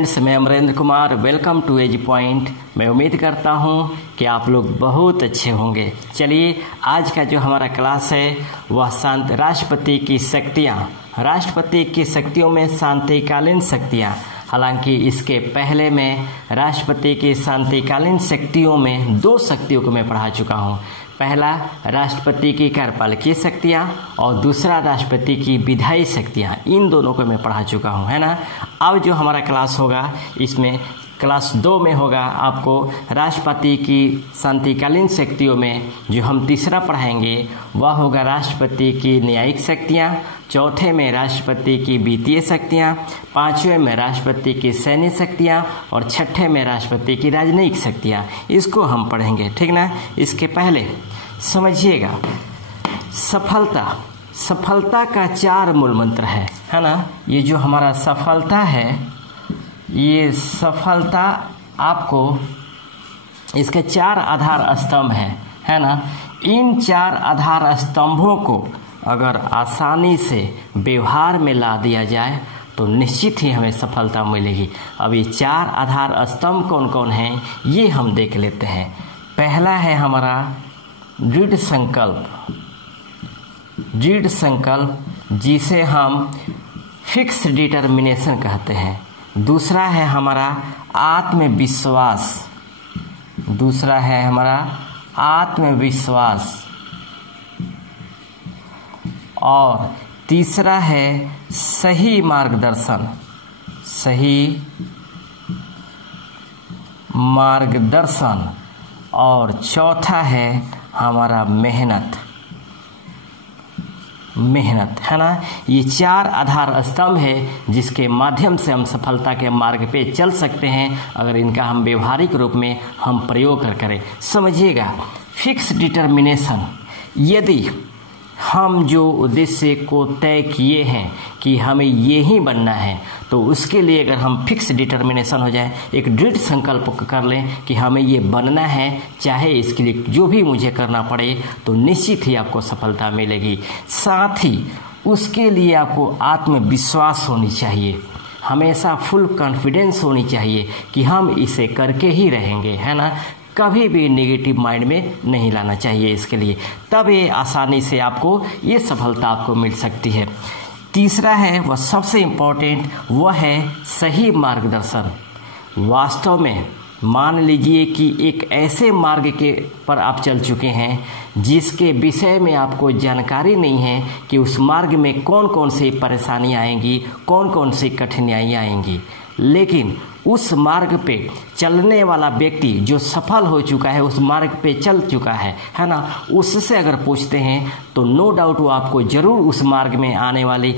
Friends, मैं Amrendra Kumar, welcome to edge point. मैं उम्मीद करता हूं कि आप लोग बहुत अच्छे होंगे। चलिए, आज का जो हमारा क्लास है वह राष्ट्रपति की शक्तियां, राष्ट्रपति की शक्तियों में शांतिकालीन शक्तियां। हालांकि इसके पहले मैं राष्ट्रपति की शांतिकालीन शक्तियों में दो शक्तियों को मैं पढ़ा चुका हूं। पहला राष्ट्रपति की कार्यपालकीय शक्तियाँ और दूसरा राष्ट्रपति की विधायी शक्तियाँ। इन दोनों को मैं पढ़ा चुका हूँ, है ना। अब जो हमारा क्लास होगा इसमें क्लास 2 में होगा आपको राष्ट्रपति की शांतिकालीन शक्तियों में जो हम तीसरा पढ़ाएंगे वह होगा राष्ट्रपति की न्यायिक शक्तियाँ, चौथे में राष्ट्रपति की वित्तीय शक्तियाँ, पांचवें में राष्ट्रपति की सैन्य शक्तियाँ और छठे में राष्ट्रपति की राजनयिक शक्तियाँ। इसको हम पढ़ेंगे, ठीक ना। इसके पहले समझिएगा, सफलता का 4 मूल मंत्र है ना। ये जो हमारा सफलता है, ये सफलता आपको इसके 4 आधार स्तंभ है ना। इन 4 आधार स्तंभों को अगर आसानी से व्यवहार में ला दिया जाए तो निश्चित ही हमें सफलता मिलेगी। अब ये 4 आधार स्तंभ कौन कौन हैं ये हम देख लेते हैं। पहला है हमारा दृढ़ संकल्प, जिसे हम फिक्स डिटर्मिनेशन कहते हैं। दूसरा है हमारा आत्मविश्वास, और तीसरा है सही मार्गदर्शन, और चौथा है हमारा मेहनत, है ना। ये 4 आधार स्तंभ है जिसके माध्यम से हम सफलता के मार्ग पे चल सकते हैं अगर इनका हम व्यवहारिक रूप में हम प्रयोग करें। समझिएगा, फिक्स डिटर्मिनेशन, यदि हम जो उद्देश्य को तय किए हैं कि हमें ये ही बनना है तो उसके लिए अगर हम फिक्स डिटर्मिनेशन हो जाए, एक दृढ़ संकल्प कर लें कि हमें ये बनना है, चाहे इसके लिए जो भी मुझे करना पड़े, तो निश्चित ही आपको सफलता मिलेगी। साथ ही उसके लिए आपको आत्मविश्वास होनी चाहिए, हमेशा फुल कॉन्फिडेंस होनी चाहिए कि हम इसे करके ही रहेंगे, है ना। कभी भी नेगेटिव माइंड में नहीं लाना चाहिए इसके लिए, तब ये आसानी से आपको ये सफलता आपको मिल सकती है। तीसरा है वह सबसे इम्पोर्टेंट, वह है सही मार्गदर्शन। वास्तव में मान लीजिए कि एक ऐसे मार्ग के पर आप चल चुके हैं जिसके विषय में आपको जानकारी नहीं है कि उस मार्ग में कौन कौन सी परेशानियाँ आएंगी, कौन कौन सी कठिनाइयाँ आएंगी, लेकिन उस मार्ग पे चलने वाला व्यक्ति जो सफल हो चुका है, उस मार्ग पे चल चुका है ना, उससे अगर पूछते हैं तो नो डाउट वो आपको ज़रूर उस मार्ग में आने वाली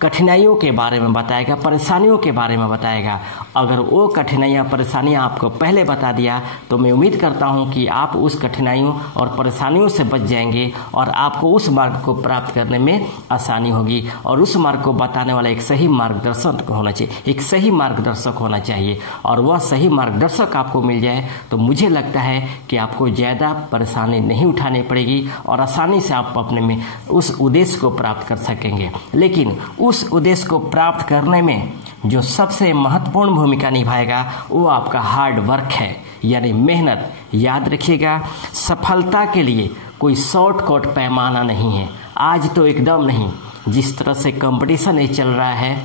कठिनाइयों के बारे में बताएगा, परेशानियों के बारे में बताएगा। अगर वो कठिनाइयाँ परेशानियाँ आपको पहले बता दिया तो मैं उम्मीद करता हूँ कि आप उस कठिनाइयों और परेशानियों से बच जाएंगे और आपको उस मार्ग को प्राप्त करने में आसानी होगी। और उस मार्ग को बताने वाला एक सही मार्गदर्शक होना चाहिए, एक सही मार्गदर्शक होना चाहिए। और वह सही मार्गदर्शक आपको मिल जाए तो मुझे लगता है कि आपको ज़्यादा परेशानी नहीं उठानी पड़ेगी और आसानी से आप अपने में उस उद्देश्य को प्राप्त कर सकेंगे। लेकिन उस उद्देश्य को प्राप्त करने में जो सबसे महत्वपूर्ण भूमिका निभाएगा वो आपका हार्ड वर्क है, यानी मेहनत। याद रखिएगा, सफलता के लिए कोई शॉर्टकट पैमाना नहीं है, आज तो एकदम नहीं। जिस तरह से कंपटीशन ये चल रहा है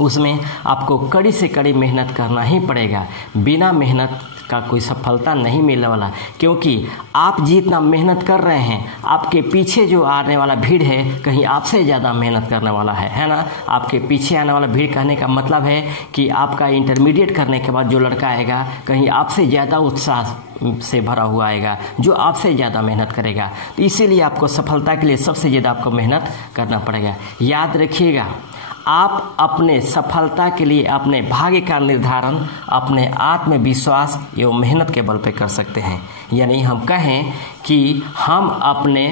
उसमें आपको कड़ी से कड़ी मेहनत करना ही पड़ेगा। बिना मेहनत का कोई सफलता नहीं मिलने वाला, क्योंकि आप जितना मेहनत कर रहे हैं आपके पीछे जो आने वाला भीड़ है कहीं आपसे ज़्यादा मेहनत करने वाला है ना। आपके पीछे आने वाला भीड़ कहने का मतलब है कि आपका इंटरमीडिएट करने के बाद जो लड़का आएगा कहीं आपसे ज़्यादा उत्साह से भरा हुआ आएगा, जो आपसे ज़्यादा मेहनत करेगा। तो इसीलिए आपको सफलता के लिए सबसे ज़्यादा आपको मेहनत करना पड़ेगा। याद रखिएगा, आप अपने सफलता के लिए अपने भाग्य का निर्धारण अपने आत्मविश्वास एवं मेहनत के बल पर कर सकते हैं। यानी हम कहें कि हम अपने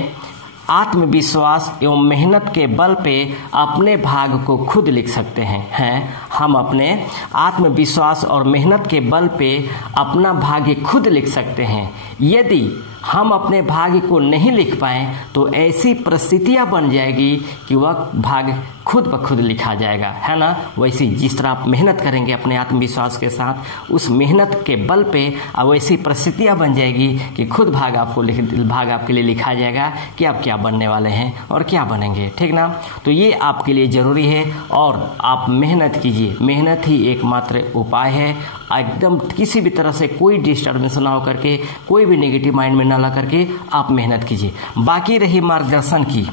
आत्मविश्वास एवं मेहनत के बल पे अपने भाग्य को खुद लिख सकते हैं। हम अपने आत्मविश्वास और मेहनत के बल पे अपना भाग्य खुद लिख सकते हैं। यदि हम अपने भाग्य को नहीं लिख पाएँ तो ऐसी परिस्थितियां बन जाएगी कि वह भाग्य खुद ब खुद लिखा जाएगा, है ना। वैसी जिस तरह आप मेहनत करेंगे अपने आत्मविश्वास के साथ, उस मेहनत के बल पे वैसी परिस्थितियाँ बन जाएगी कि खुद भाग आपके लिए लिखा जाएगा कि आप क्या बनने वाले हैं और क्या बनेंगे, ठीक ना। तो ये आपके लिए ज़रूरी है और आप मेहनत कीजिए, मेहनत ही एकमात्र उपाय है। एकदम किसी भी तरह से कोई डिस्टर्बेंस ना हो करके, कोई भी नेगेटिव माइंड में ना ला करके आप मेहनत कीजिए। बाकी रही मार्गदर्शन की,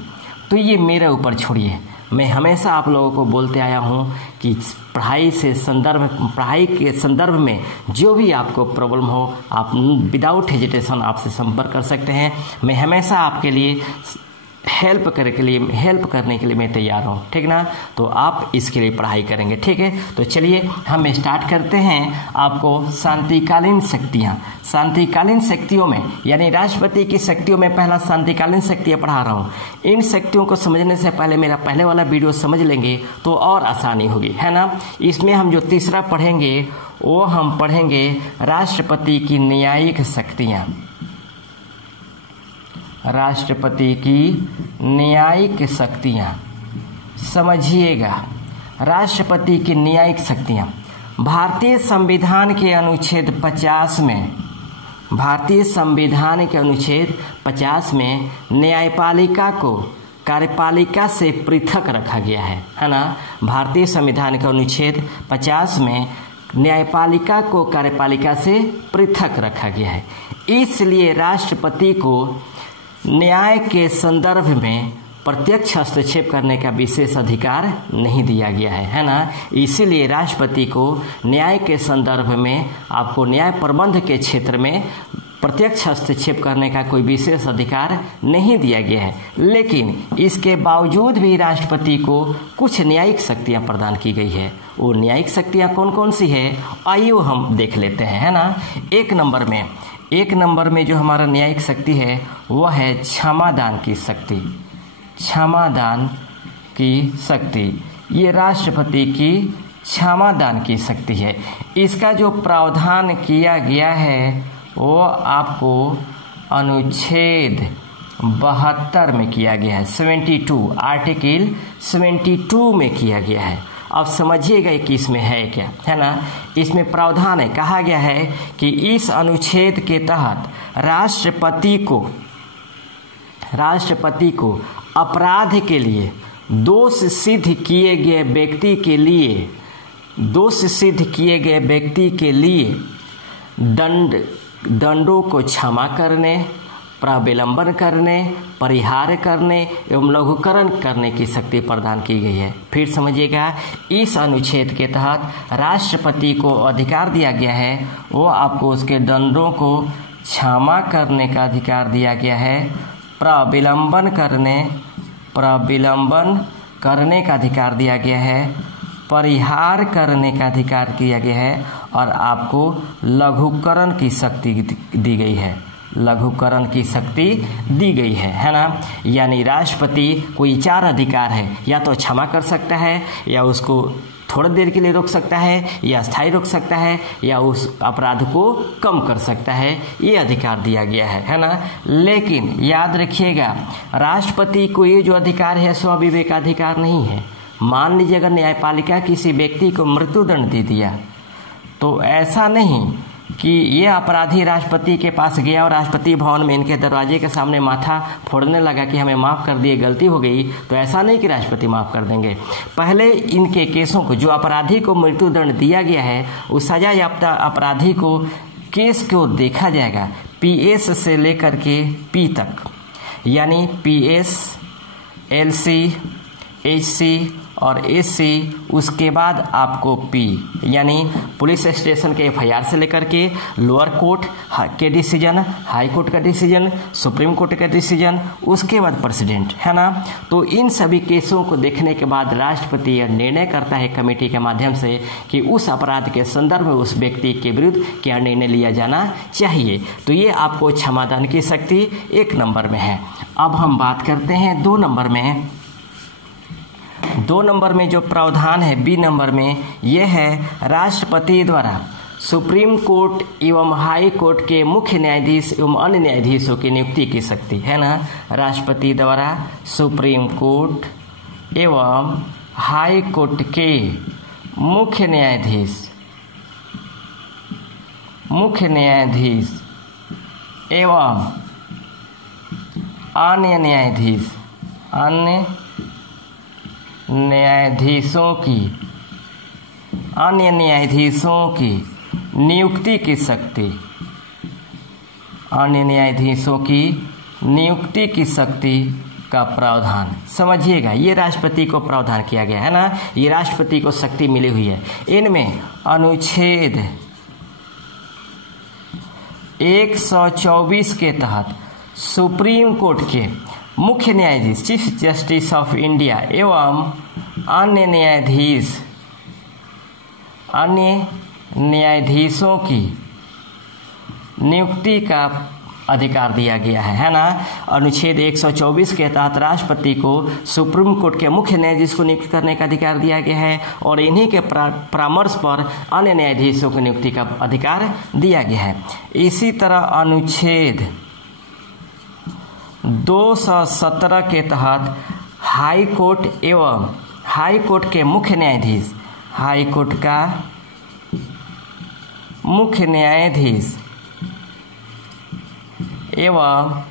तो ये मेरे ऊपर छोड़िए। मैं हमेशा आप लोगों को बोलते आया हूँ कि पढ़ाई के संदर्भ में जो भी आपको प्रॉब्लम हो, आप विदाउट हेजिटेशन आपसे संपर्क कर सकते हैं। मैं हमेशा आपके लिए हेल्प करने के लिए मैं तैयार हूँ, ठीक ना। तो आप इसके लिए पढ़ाई करेंगे, ठीक है। तो चलिए हम स्टार्ट करते हैं। आपको शांतिकालीन शक्तियों में यानी राष्ट्रपति की शक्तियों में पहला शांतिकालीन शक्तियाँ पढ़ा रहा हूँ। इन शक्तियों को समझने से पहले मेरा पहले वाला वीडियो समझ लेंगे तो और आसानी होगी, है ना। इसमें हम जो तीसरा पढ़ेंगे वो हम पढ़ेंगे राष्ट्रपति की न्यायिक शक्तियाँ। राष्ट्रपति की न्यायिक शक्तियाँ, समझिएगा। राष्ट्रपति की न्यायिक शक्तियाँ भारतीय संविधान के अनुच्छेद 50 में न्यायपालिका को कार्यपालिका से पृथक रखा गया है ना। भारतीय संविधान के अनुच्छेद 50 में न्यायपालिका को कार्यपालिका से पृथक रखा गया है। इसलिए राष्ट्रपति को न्याय के संदर्भ में प्रत्यक्ष हस्तक्षेप करने का विशेष अधिकार नहीं दिया गया है ना। इसीलिए राष्ट्रपति को न्याय के संदर्भ में आपको न्याय प्रबंध के क्षेत्र में प्रत्यक्ष हस्तक्षेप करने का कोई विशेष अधिकार नहीं दिया गया है। लेकिन इसके बावजूद भी राष्ट्रपति को कुछ न्यायिक शक्तियां प्रदान की गई है। वो न्यायिक शक्तियां कौन कौन सी है, आइए हम देख लेते हैं, है ना। एक नंबर में जो हमारा न्यायिक शक्ति है वह है क्षमादान की शक्ति। ये राष्ट्रपति की क्षमादान की शक्ति है। इसका जो प्रावधान किया गया है वो आपको अनुच्छेद 72 में किया गया है, 72 आर्टिकल 72 में किया गया है। अब समझिएगा कि इसमें है क्या, है ना। इसमें प्रावधान है, कहा गया है कि इस अनुच्छेद के तहत राष्ट्रपति को अपराध के लिए दोष सिद्ध किए गए व्यक्ति के लिए दंडों को क्षमा करने, प्रविलंबन करने, परिहार करने एवं लघुकरण करने की शक्ति प्रदान की गई है। फिर समझिएगा, इस अनुच्छेद के तहत राष्ट्रपति को अधिकार दिया गया है, वो आपको उसके दंडों को क्षमा करने का अधिकार दिया गया है, प्रविलंबन करने का अधिकार दिया गया है, परिहार करने का अधिकार दिया गया है और आपको लघुकरण की शक्ति दी गई है ना। यानी राष्ट्रपति कोई 4 अधिकार है, या तो क्षमा कर सकता है, या उसको थोड़ी देर के लिए रोक सकता है, या स्थायी रोक सकता है, या उस अपराध को कम कर सकता है। ये अधिकार दिया गया है ना। लेकिन याद रखिएगा, राष्ट्रपति को ये जो अधिकार है स्वविवेकाधिकार नहीं है। मान लीजिए अगर न्यायपालिका किसी व्यक्ति को मृत्युदंड दे दिया, तो ऐसा नहीं कि ये अपराधी राष्ट्रपति के पास गया और राष्ट्रपति भवन में इनके दरवाजे के सामने माथा फोड़ने लगा कि हमें माफ़ कर दिए, गलती हो गई। तो ऐसा नहीं कि राष्ट्रपति माफ़ कर देंगे। पहले इनके केसों को, जो अपराधी को मृत्युदंड दिया गया है, उस सजा याफ्ता अपराधी को केस को देखा जाएगा PS से लेकर के P तक, यानी PS, LC, HC और SC, उसके बाद आपको P यानी पुलिस स्टेशन के FIR से लेकर के लोअर कोर्ट के डिसीजन, हाई कोर्ट का डिसीजन, सुप्रीम कोर्ट का डिसीजन, उसके बाद प्रेसिडेंट, है ना। तो इन सभी केसों को देखने के बाद राष्ट्रपति यह निर्णय करता है कमेटी के माध्यम से कि उस अपराध के संदर्भ में उस व्यक्ति के विरुद्ध क्या निर्णय लिया जाना चाहिए। तो ये आपको क्षमादान की शक्ति 1 नंबर में है। अब हम बात करते हैं 2 नंबर में जो प्रावधान है B नंबर में, यह है राष्ट्रपति द्वारा सुप्रीम कोर्ट एवं हाई कोर्ट के मुख्य न्यायाधीश एवं अन्य न्यायाधीशों की नियुक्ति की शक्ति, है ना। राष्ट्रपति द्वारा सुप्रीम कोर्ट एवं हाई कोर्ट के मुख्य न्यायाधीश एवं अन्य न्यायाधीशों की नियुक्ति की शक्ति का प्रावधान। समझिएगा, ये राष्ट्रपति को प्रावधान किया गया है ना, ये राष्ट्रपति को शक्ति मिली हुई है। इनमें अनुच्छेद 124 के तहत सुप्रीम कोर्ट के मुख्य न्यायाधीश चीफ जस्टिस ऑफ इंडिया एवं अन्य न्यायाधीशों की नियुक्ति का अधिकार दिया गया है ना। अनुच्छेद 124 के तहत राष्ट्रपति को सुप्रीम कोर्ट के मुख्य न्यायाधीश को नियुक्त करने का अधिकार दिया गया है और इन्हीं के परामर्श पर अन्य न्यायाधीशों की नियुक्ति का अधिकार दिया गया है। इसी तरह अनुच्छेद 217 के तहत हाई कोर्ट के मुख्य न्यायाधीश, हाई कोर्ट का मुख्य न्यायाधीश एवं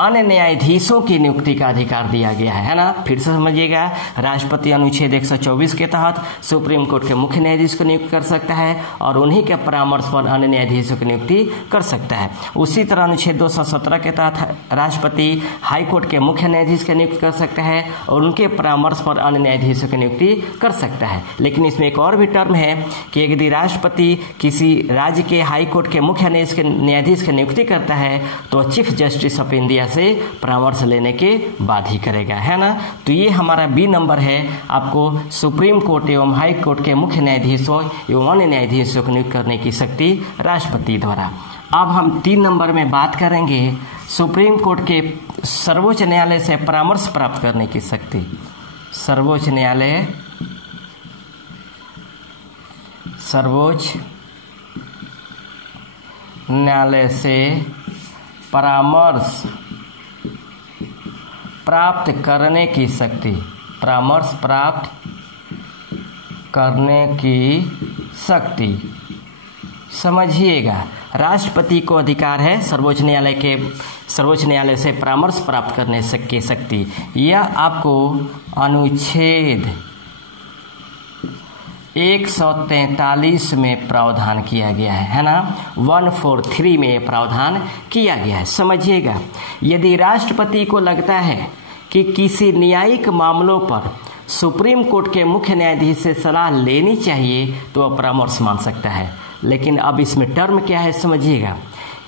अन्य न्यायाधीशों की नियुक्ति का अधिकार दिया गया है ना। फिर से समझिएगा, राष्ट्रपति अनुच्छेद 124 के तहत सुप्रीम कोर्ट के मुख्य न्यायाधीश को नियुक्त कर सकता है और उन्हीं के परामर्श पर अन्य न्यायाधीशों की नियुक्ति कर सकता है। उसी तरह अनुच्छेद 217 के तहत राष्ट्रपति हाई कोर्ट के मुख्य न्यायाधीश को नियुक्त कर सकता है और उनके परामर्श पर अन्य न्यायाधीशों की नियुक्ति कर सकता है। लेकिन इसमें एक और भी टर्म है कि यदि राष्ट्रपति किसी राज्य के हाई कोर्ट के मुख्य न्यायाधीश की नियुक्ति करता है तो चीफ जस्टिस ऑफ इंडिया से परामर्श लेने के बाद ही करेगा, है ना। तो ये हमारा बी नंबर है, आपको सुप्रीम कोर्ट एवं हाई कोर्ट के मुख्य न्यायाधीशों एवं अन्य न्यायाधीशों को नियुक्त करने की शक्ति राष्ट्रपति द्वारा। अब हम 3 नंबर में बात करेंगे सुप्रीम कोर्ट के सर्वोच्च न्यायालय से परामर्श प्राप्त करने की शक्ति। सर्वोच्च न्यायालय से परामर्श प्राप्त करने की शक्ति, परामर्श प्राप्त करने की शक्ति। समझिएगा, राष्ट्रपति को अधिकार है सर्वोच्च न्यायालय से परामर्श प्राप्त करने की शक्ति। यह आपको अनुच्छेद 143 में प्रावधान किया गया है ना, 143 में प्रावधान किया गया है। समझिएगा, यदि राष्ट्रपति को लगता है कि किसी न्यायिक मामलों पर सुप्रीम कोर्ट के मुख्य न्यायाधीश से सलाह लेनी चाहिए तो वह परामर्श मांग सकता है। लेकिन अब इसमें टर्म क्या है, समझिएगा।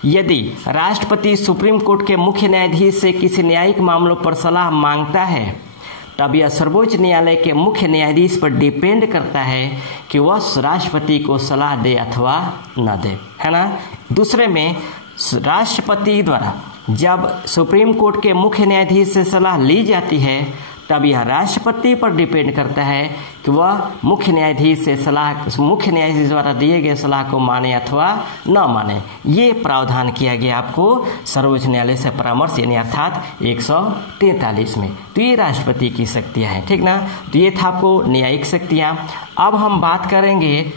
यदि राष्ट्रपति सुप्रीम कोर्ट के मुख्य न्यायाधीश से किसी न्यायिक मामलों पर सलाह मांगता है तब यह सर्वोच्च न्यायालय के मुख्य न्यायाधीश पर डिपेंड करता है कि वह राष्ट्रपति को सलाह दे अथवा न दे, है ना। दूसरे में राष्ट्रपति द्वारा जब सुप्रीम कोर्ट के मुख्य न्यायाधीश से सलाह ली जाती है तब यह राष्ट्रपति पर डिपेंड करता है कि वह मुख्य न्यायाधीश द्वारा दिए गए सलाह को माने अथवा न माने। ये प्रावधान किया गया आपको सर्वोच्च न्यायालय से परामर्श यानी अर्थात 143 में। तो ये राष्ट्रपति की शक्तियाँ हैं, ठीक ना। तो ये था आपको न्यायिक शक्तियाँ। अब हम बात करेंगे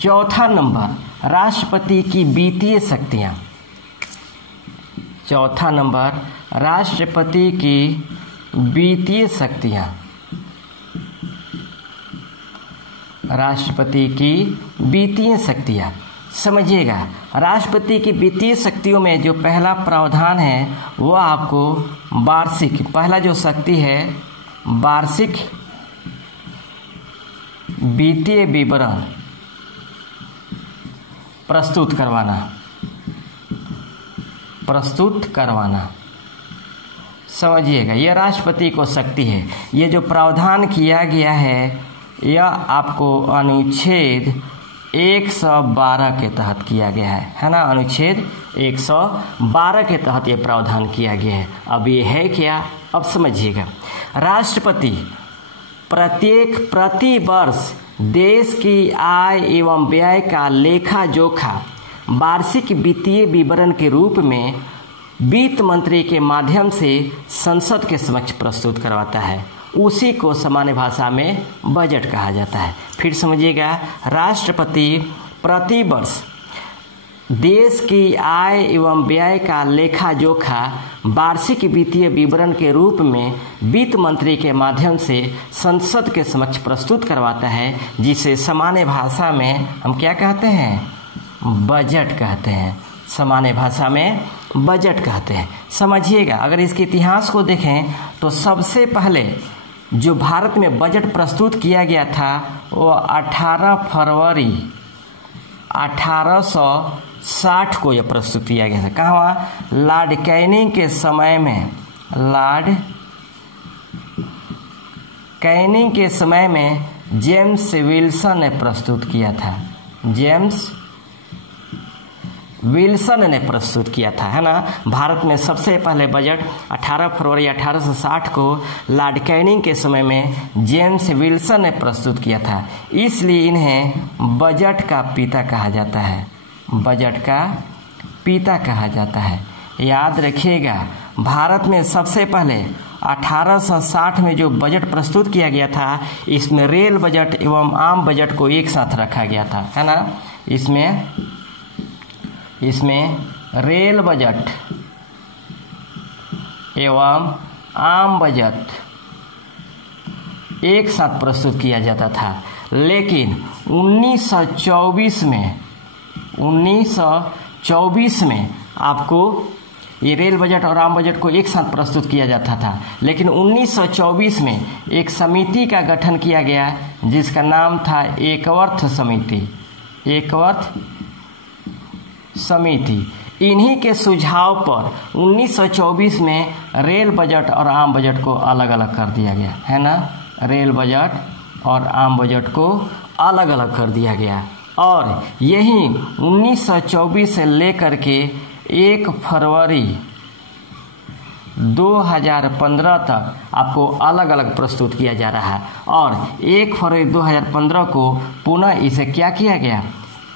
चौथा नंबर, राष्ट्रपति की वित्तीय शक्तियाँ। चौथा नंबर, राष्ट्रपति की वित्तीय शक्तियाँ। राष्ट्रपति की वित्तीय शक्तियाँ। समझिएगा, राष्ट्रपति की वित्तीय शक्तियों में जो पहला प्रावधान है वो आपको वार्षिक, पहला जो शक्ति है वार्षिक वित्तीय विवरण प्रस्तुत करवाना। समझिएगा, यह राष्ट्रपति को शक्ति है। ये जो प्रावधान किया गया है यह आपको अनुच्छेद 112 के तहत किया गया है ना। अनुच्छेद 112 के तहत ये प्रावधान किया गया है। अब ये है क्या, अब समझिएगा। राष्ट्रपति प्रति वर्ष देश की आय एवं व्यय का लेखा जोखा वार्षिक वित्तीय विवरण के रूप में वित्त मंत्री के माध्यम से संसद के समक्ष प्रस्तुत करवाता है उसी को सामान्य भाषा में बजट कहा जाता है। फिर समझिएगा, राष्ट्रपति प्रति वर्ष देश की आय एवं व्यय का लेखा जोखा वार्षिक वित्तीय विवरण के रूप में वित्त मंत्री के माध्यम से संसद के समक्ष प्रस्तुत करवाता है, जिसे सामान्य भाषा में हम क्या कहते हैं? बजट कहते हैं। सामान्य भाषा में बजट कहते हैं। समझिएगा, अगर इसके इतिहास को देखें तो सबसे पहले जो भारत में बजट प्रस्तुत किया गया था वो 18 फरवरी 1860 को यह प्रस्तुत किया गया था। कहाँ? लॉर्ड कैनिंग के समय में। लॉर्ड कैनिंग के समय में जेम्स विल्सन ने प्रस्तुत किया था। जेम्स विल्सन ने प्रस्तुत किया था, है ना। भारत में सबसे पहले बजट 18 फरवरी 1860 को लॉर्ड कैनिंग के समय में जेम्स विल्सन ने प्रस्तुत किया था। इसलिए इन्हें बजट का पिता कहा जाता है। बजट का पिता कहा जाता है। याद रखिएगा, भारत में सबसे पहले 1860 में जो बजट प्रस्तुत किया गया था, इसमें रेल बजट एवं आम बजट को एक साथ रखा गया था, है ना। इसमें रेल बजट एवं आम बजट एक साथ प्रस्तुत किया जाता था। लेकिन 1924 में आपको ये रेल बजट और आम बजट को एक साथ प्रस्तुत किया जाता था। लेकिन 1924 में एक समिति का गठन किया गया जिसका नाम था एकवर्थ समिति। एकवर्थ समिति। इन्हीं के सुझाव पर 1924 में रेल बजट और आम बजट को अलग अलग कर दिया गया, है ना। रेल बजट और आम बजट को अलग अलग कर दिया गया और यही 1924 से लेकर के 1 फरवरी 2015 तक आपको अलग अलग प्रस्तुत किया जा रहा है। और 1 फरवरी 2015 को पुनः इसे क्या किया गया?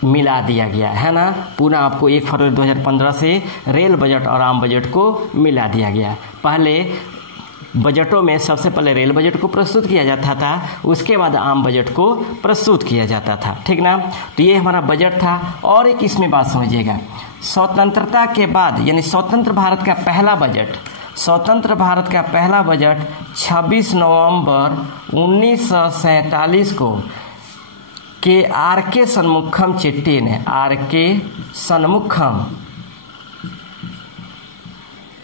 मिला दिया गया, है ना। पुनः आपको 1 फरवरी 2015 से रेल बजट और आम बजट को मिला दिया गया। पहले बजटों में सबसे पहले रेल बजट को प्रस्तुत किया जाता था, उसके बाद आम बजट को प्रस्तुत किया जाता था, ठीक ना। तो ये हमारा बजट था। और एक इसमें बात समझिएगा, स्वतंत्रता के बाद यानी स्वतंत्र भारत का पहला बजट, स्वतंत्र भारत का पहला बजट 26 नवंबर 1947 को के आर.के. षणमुखम चेट्टी ने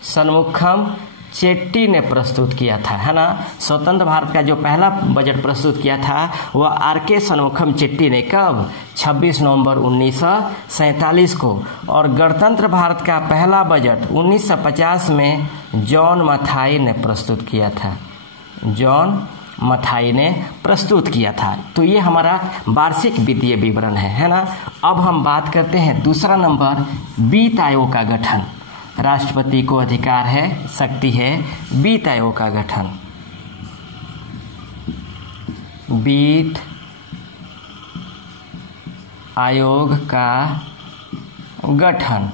षणमुखम चेट्टी ने प्रस्तुत किया था, है ना। स्वतंत्र भारत का जो पहला बजट प्रस्तुत किया था वह आर.के. षणमुखम चेट्टी ने कब? 26 नवंबर 1947 को। और गणतंत्र भारत का पहला बजट 1950 में जॉन मथाई ने प्रस्तुत किया था। जॉन मथाई ने प्रस्तुत किया था। तो ये हमारा वार्षिक वित्तीय विवरण है ना। अब हम बात करते हैं दूसरा नंबर, वित्त आयोग का गठन। राष्ट्रपति को अधिकार है, शक्ति है वित्त आयोग का गठन। वित्त आयोग का गठन,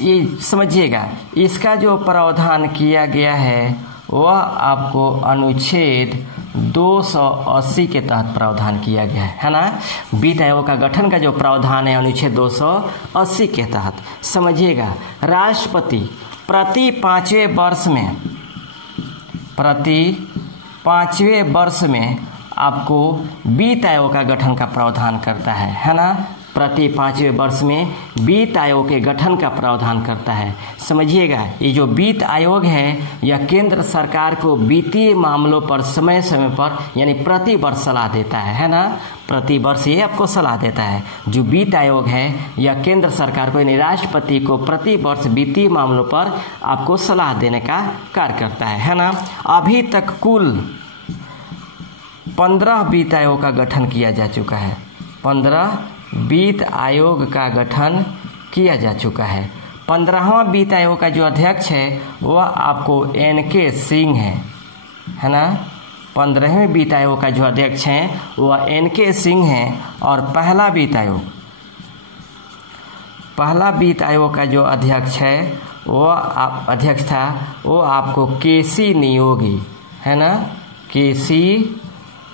ये समझिएगा, इसका जो प्रावधान किया गया है वह आपको अनुच्छेद 280 के तहत प्रावधान किया गया है ना। वित्त आयोग का गठन का जो प्रावधान है अनुच्छेद 280 के तहत। समझिएगा, राष्ट्रपति प्रति 5वें वर्ष में आपको वित्त आयोग का गठन का प्रावधान करता है ना। प्रति 5वें वर्ष में वित्त आयोग के गठन का प्रावधान करता है। समझिएगा, ये जो वित्त आयोग है यह केंद्र सरकार को वित्तीय मामलों पर समय समय पर यानी प्रति वर्ष सलाह देता है ना। प्रति वर्ष ये आपको सलाह देता है। जो वित्त आयोग है यह केंद्र सरकार को यानी राष्ट्रपति को प्रति वर्ष वित्तीय मामलों पर आपको सलाह देने का कार्य करता है ना। अभी तक कुल 15 वित्त आयोग का गठन किया जा चुका है। 15 वित्त आयोग का गठन किया जा चुका है। 15वां वित्त आयोग का जो अध्यक्ष है वह आपको N.K. सिंह है ना। 15वें वित्त आयोग का जो अध्यक्ष है वह N.K. सिंह है। और पहला वित्त आयोग का जो अध्यक्ष है वह अध्यक्ष था वो आपको K.C. नियोगी है ना। केसी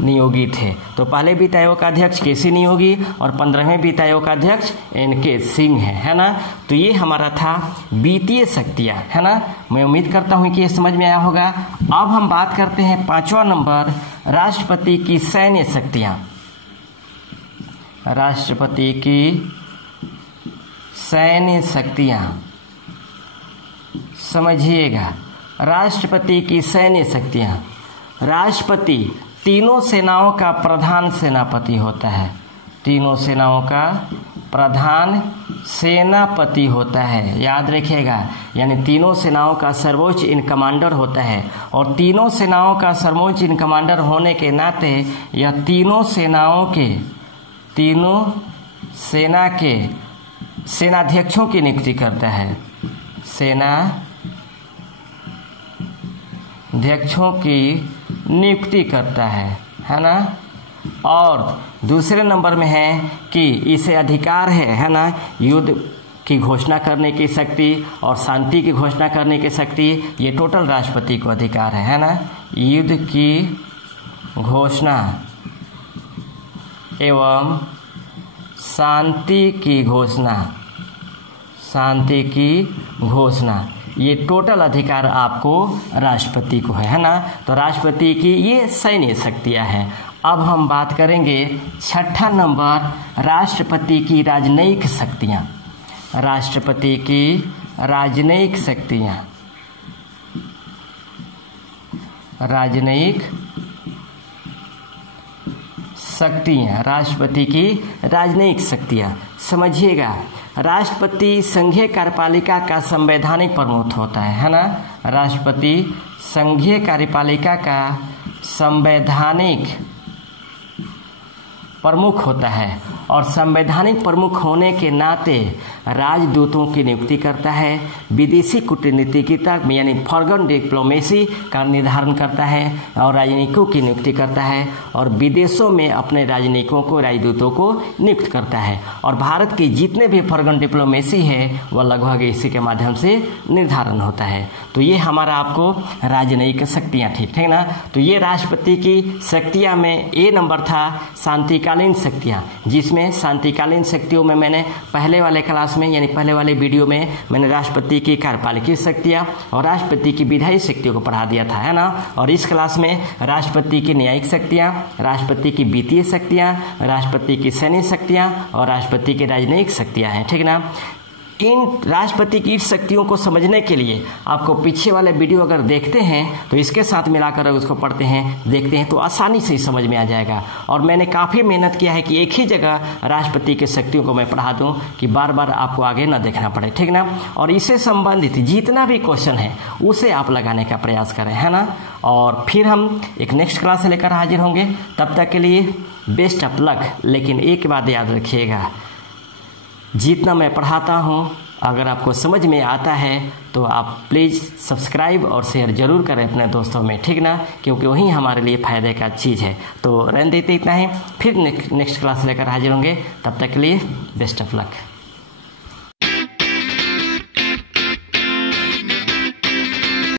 नियोगी थे। तो पहले वित्त आयोग का अध्यक्ष केसी नियोगी और 15वें वित्त आयोग का अध्यक्ष एन.के. सिंह है ना। तो ये हमारा था वित्तीय शक्तियाँ, है ना। मैं उम्मीद करता हूँ कि ये समझ में आया होगा। अब हम बात करते हैं 5वां नंबर, राष्ट्रपति की सैन्य शक्तियाँ। राष्ट्रपति की सैन्य शक्तियाँ, समझिएगा, राष्ट्रपति की सैन्य शक्तियाँ। राष्ट्रपति तीनों सेनाओं का प्रधान सेनापति होता है। तीनों सेनाओं का प्रधान सेनापति होता है, याद रखिएगा। यानी तीनों सेनाओं का सर्वोच्च इन कमांडर होता है। और तीनों सेनाओं का सर्वोच्च इन कमांडर होने के नाते यह तीनों सेना के सेनाध्यक्षों की नियुक्ति करता है। सेनाध्यक्षों की नियुक्ति करता है ना। और दूसरे नंबर में है कि इसे अधिकार है ना, युद्ध की घोषणा करने की शक्ति और शांति की घोषणा करने की शक्ति, ये टोटल राष्ट्रपति को अधिकार है ना। युद्ध की घोषणा एवं शांति की घोषणा, ये टोटल अधिकार आपको राष्ट्रपति को है ना। तो राष्ट्रपति की ये सैन्य शक्तियाँ हैं। अब हम बात करेंगे 6ठा नंबर, राष्ट्रपति की राजनयिक शक्तियाँ। राष्ट्रपति की राजनयिक शक्तियाँ, राष्ट्रपति की राजनयिक शक्तियाँ, समझिएगा। राष्ट्रपति संघीय कार्यपालिका का संवैधानिक प्रमुख होता है ना। राष्ट्रपति संघीय कार्यपालिका का संवैधानिक प्रमुख होता है और संवैधानिक प्रमुख होने के नाते राजदूतों की नियुक्ति करता है, विदेशी कूटनीतिज्ञता यानी फॉरेन डिप्लोमेसी का निर्धारण करता है और राजनयिकों की नियुक्ति करता है और विदेशों में अपने राजनयिकों को, राजदूतों को नियुक्त करता है। और भारत की जितने भी फॉरेन डिप्लोमेसी है वह लगभग इसी के माध्यम से निर्धारण होता है। तो ये हमारा आपको राजनयिक शक्तियाँ, ठीक है ना। तो ये राष्ट्रपति की शक्तियाँ में ए नंबर था शांतिकालीन शक्तियाँ, जिसमें शांतिकालीन शक्तियों में मैंने पहले वाले क्लास में यानी पहले वाले वीडियो में मैंने राष्ट्रपति की कार्यपालिकीय शक्तियाँ और राष्ट्रपति की विधायी शक्तियों को पढ़ा दिया था, है ना। और इस क्लास में राष्ट्रपति की न्यायिक शक्तियाँ, राष्ट्रपति की वित्तीय शक्तियाँ, राष्ट्रपति की सैन्य शक्तियाँ और राष्ट्रपति की राजनयिक शक्तियाँ हैं, ठीक ना। इन राष्ट्रपति की शक्तियों को समझने के लिए आपको पीछे वाले वीडियो अगर देखते हैं तो इसके साथ मिलाकर अगर उसको पढ़ते हैं, देखते हैं तो आसानी से ही समझ में आ जाएगा। और मैंने काफ़ी मेहनत किया है कि एक ही जगह राष्ट्रपति की शक्तियों को मैं पढ़ा दूं कि बार बार आपको आगे ना देखना पड़े, ठीक ना। और इससे संबंधित जितना भी क्वेश्चन है उसे आप लगाने का प्रयास करें, है ना। और फिर हम एक नेक्स्ट क्लास लेकर हाजिर होंगे। तब तक के लिए बेस्ट ऑफ लक। लेकिन एक बात याद रखिएगा, जितना मैं पढ़ाता हूँ अगर आपको समझ में आता है तो आप प्लीज़ सब्सक्राइब और शेयर ज़रूर करें अपने दोस्तों में, ठीक ना, क्योंकि वही हमारे लिए फ़ायदे का चीज़ है। तो रहने देते इतना ही, फिर नेक्स्ट क्लास लेकर हाजिर होंगे। तब तक के लिए बेस्ट ऑफ लक।